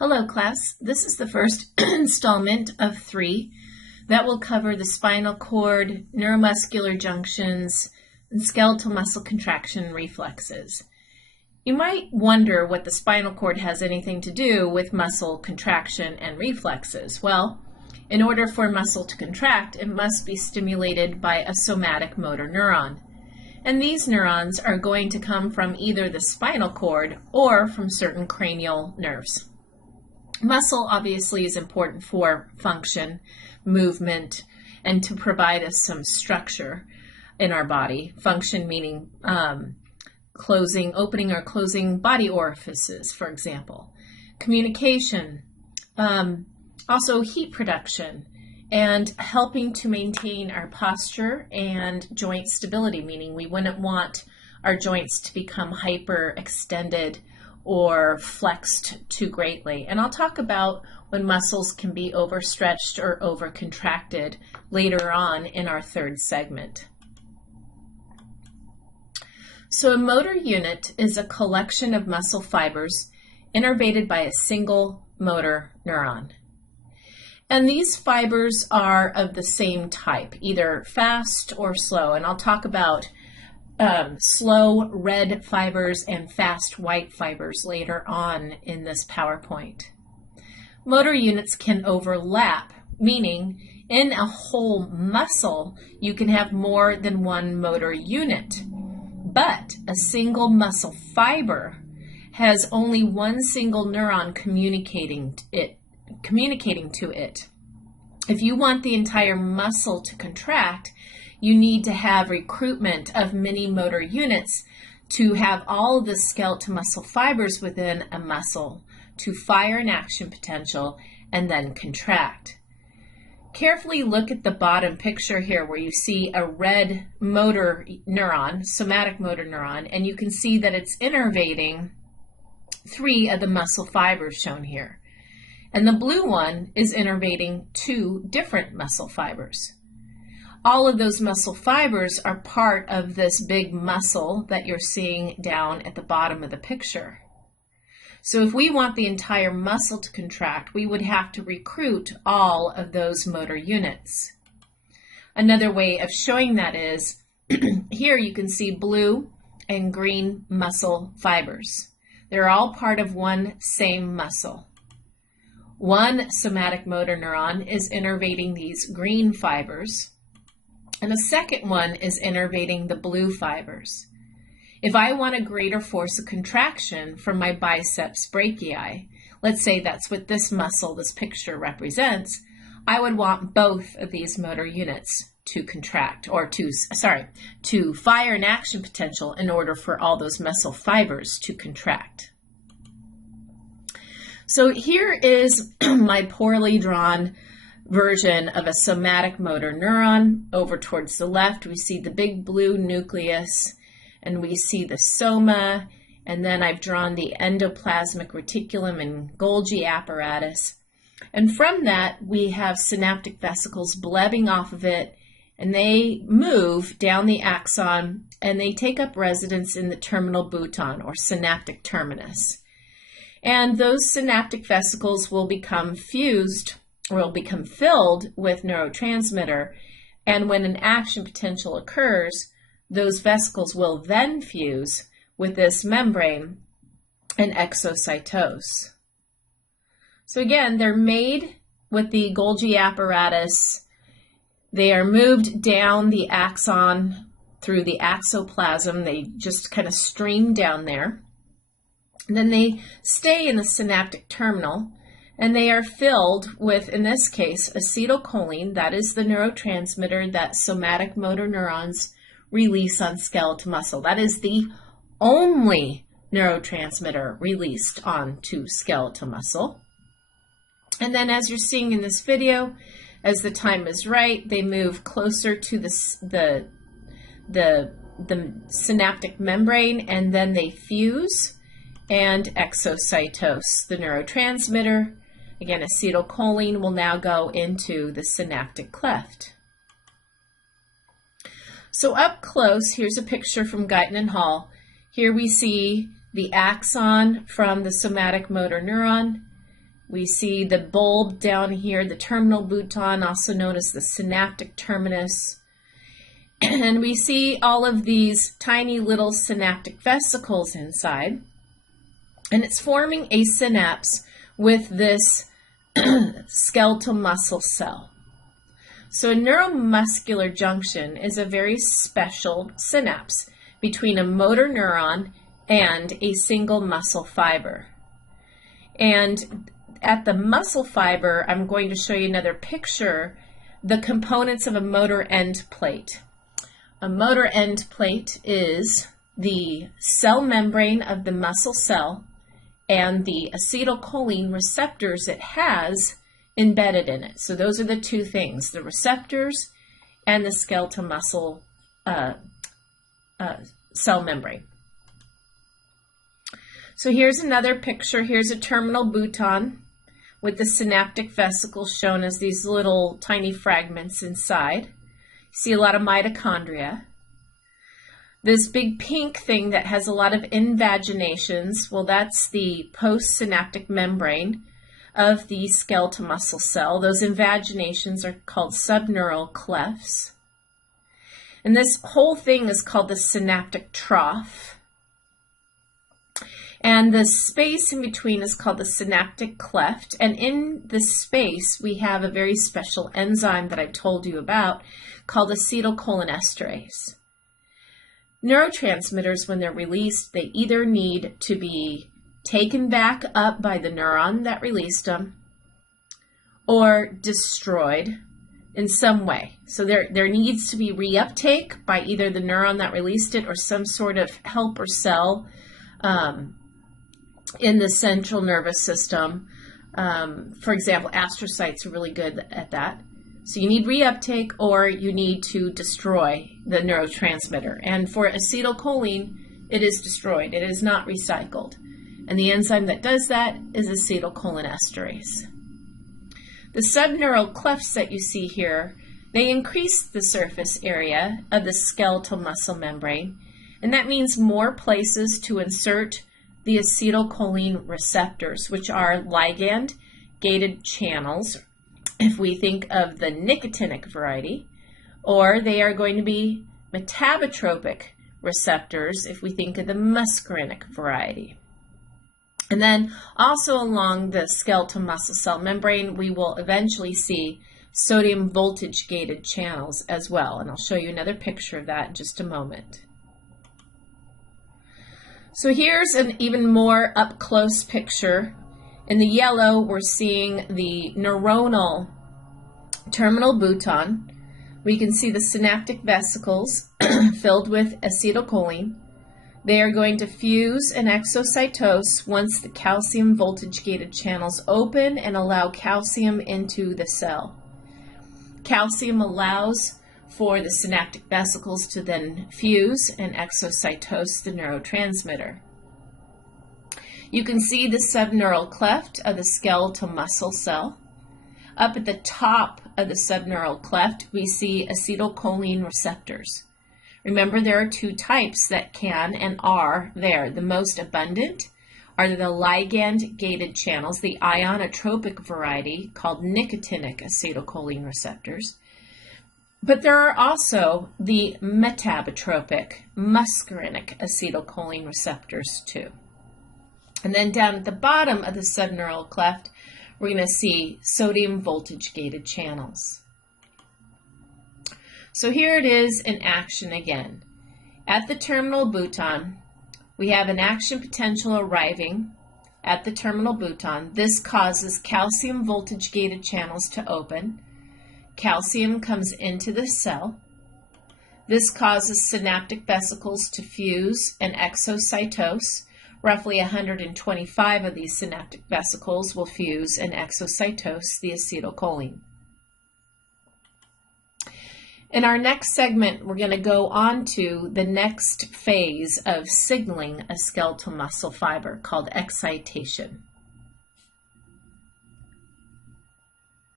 Hello class, this is the first installment of 3 that will cover the spinal cord, neuromuscular junctions, and skeletal muscle contraction reflexes. You might wonder what the spinal cord has anything to do with muscle contraction and reflexes. Well, in order for muscle to contract, it must be stimulated by a somatic motor neuron. And these neurons are going to come from either the spinal cord or from certain cranial nerves. Muscle obviously is important for function, movement, and to provide us some structure in our body. Function meaning opening or closing body orifices, for example. Communication, also heat production, and helping to maintain our posture and joint stability, meaning we wouldn't want our joints to become hyperextended or flexed too greatly. And I'll talk about when muscles can be overstretched or overcontracted later on in our third segment. So a motor unit is a collection of muscle fibers innervated by a single motor neuron. And these fibers are of the same type, either fast or slow. And I'll talk about slow red fibers and fast white fibers later on in this PowerPoint. Motor units can overlap, meaning in a whole muscle you can have more than one motor unit, but a single muscle fiber has only one single neuron communicating to it. If you want the entire muscle to contract, you need to have recruitment of many motor units to have all of the skeletal muscle fibers within a muscle to fire an action potential and then contract. Carefully look at the bottom picture here where you see a red motor neuron, somatic motor neuron, and you can see that it's innervating 3 of the muscle fibers shown here. And the blue one is innervating 2 different muscle fibers. All of those muscle fibers are part of this big muscle that you're seeing down at the bottom of the picture. So if we want the entire muscle to contract, we would have to recruit all of those motor units. Another way of showing that is, here you can see blue and green muscle fibers. They're all part of one same muscle. One somatic motor neuron is innervating these green fibers, and the second one is innervating the blue fibers. If I want a greater force of contraction from my biceps brachii, let's say that's what this muscle, this picture represents, I would want both of these motor units to contract, or to fire an action potential in order for all those muscle fibers to contract. So here is my poorly drawn version of a somatic motor neuron. Over towards the left, we see the big blue nucleus, and we see the soma, and then I've drawn the endoplasmic reticulum and Golgi apparatus. And from that, we have synaptic vesicles blebbing off of it, and they move down the axon, and they take up residence in the terminal bouton, or synaptic terminus. And those synaptic vesicles will become fused, or will become filled with neurotransmitter, and when an action potential occurs, those vesicles will then fuse with this membrane and exocytose. So again, they're made with the Golgi apparatus. They are moved down the axon through the axoplasm. They just kind of stream down there. And then they stay in the synaptic terminal, and they are filled with, in this case, acetylcholine. That is the neurotransmitter that somatic motor neurons release on skeletal muscle. That is the only neurotransmitter released onto skeletal muscle. And then, as you're seeing in this video, as the time is right, they move closer to the synaptic membrane, and then they fuse and exocytose the neurotransmitter. Again, acetylcholine will now go into the synaptic cleft. So up close, here's a picture from Guyton and Hall. Here we see the axon from the somatic motor neuron, We see the bulb down here, the terminal bouton, also known as the synaptic terminus. And we see all of these tiny little synaptic vesicles inside. And it's forming a synapse with this skeletal muscle cell. So a neuromuscular junction is a very special synapse between a motor neuron and a single muscle fiber. And at the muscle fiber, I'm going to show you another picture, the components of a motor end plate. A motor end plate is the cell membrane of the muscle cell and the acetylcholine receptors it has embedded in it. So those are the two things, the receptors and the skeletal muscle cell membrane. So here's another picture. Here's a terminal bouton with the synaptic vesicle shown as these little tiny fragments inside. You see a lot of mitochondria. This big pink thing that has a lot of invaginations, well, that's the postsynaptic membrane of the skeletal muscle cell. Those invaginations are called subneural clefts. And this whole thing is called the synaptic trough. And the space in between is called the synaptic cleft. And in this space, we have a very special enzyme that I've told you about called acetylcholinesterase. Neurotransmitters, when they're released, they either need to be taken back up by the neuron that released them or destroyed in some way. So there needs to be reuptake by either the neuron that released it or some sort of helper cell in the central nervous system. For example, astrocytes are really good at that. So you need reuptake or you need to destroy the neurotransmitter. And for acetylcholine, it is destroyed. It is not recycled. And the enzyme that does that is acetylcholinesterase. The subneural clefts that you see here, they increase the surface area of the skeletal muscle membrane. And that means more places to insert the acetylcholine receptors, which are ligand-gated channels, if we think of the nicotinic variety, or they are going to be metabotropic receptors, if we think of the muscarinic variety. And then also along the skeletal muscle cell membrane, we will eventually see sodium voltage-gated channels as well, and I'll show you another picture of that in just a moment. So here's an even more up-close picture. In the yellow, we're seeing the neuronal terminal bouton. We can see the synaptic vesicles filled with acetylcholine. They are going to fuse and exocytose once the calcium voltage-gated channels open and allow calcium into the cell. Calcium allows for the synaptic vesicles to then fuse and exocytose the neurotransmitter. You can see the subneural cleft of the skeletal muscle cell. Up at the top of the subneural cleft, we see acetylcholine receptors. Remember, there are two types that can and are there. The most abundant are the ligand-gated channels, the ionotropic variety called nicotinic acetylcholine receptors. But there are also the metabotropic, muscarinic acetylcholine receptors too. And then down at the bottom of the subneural cleft, we're going to see sodium voltage-gated channels. So here it is in action again. At the terminal bouton, we have an action potential arriving at the terminal bouton. This causes calcium voltage-gated channels to open. Calcium comes into the cell. This causes synaptic vesicles to fuse and exocytose. Roughly 125 of these synaptic vesicles will fuse and exocytose the acetylcholine. In our next segment, we're going to go on to the next phase of signaling a skeletal muscle fiber called excitation.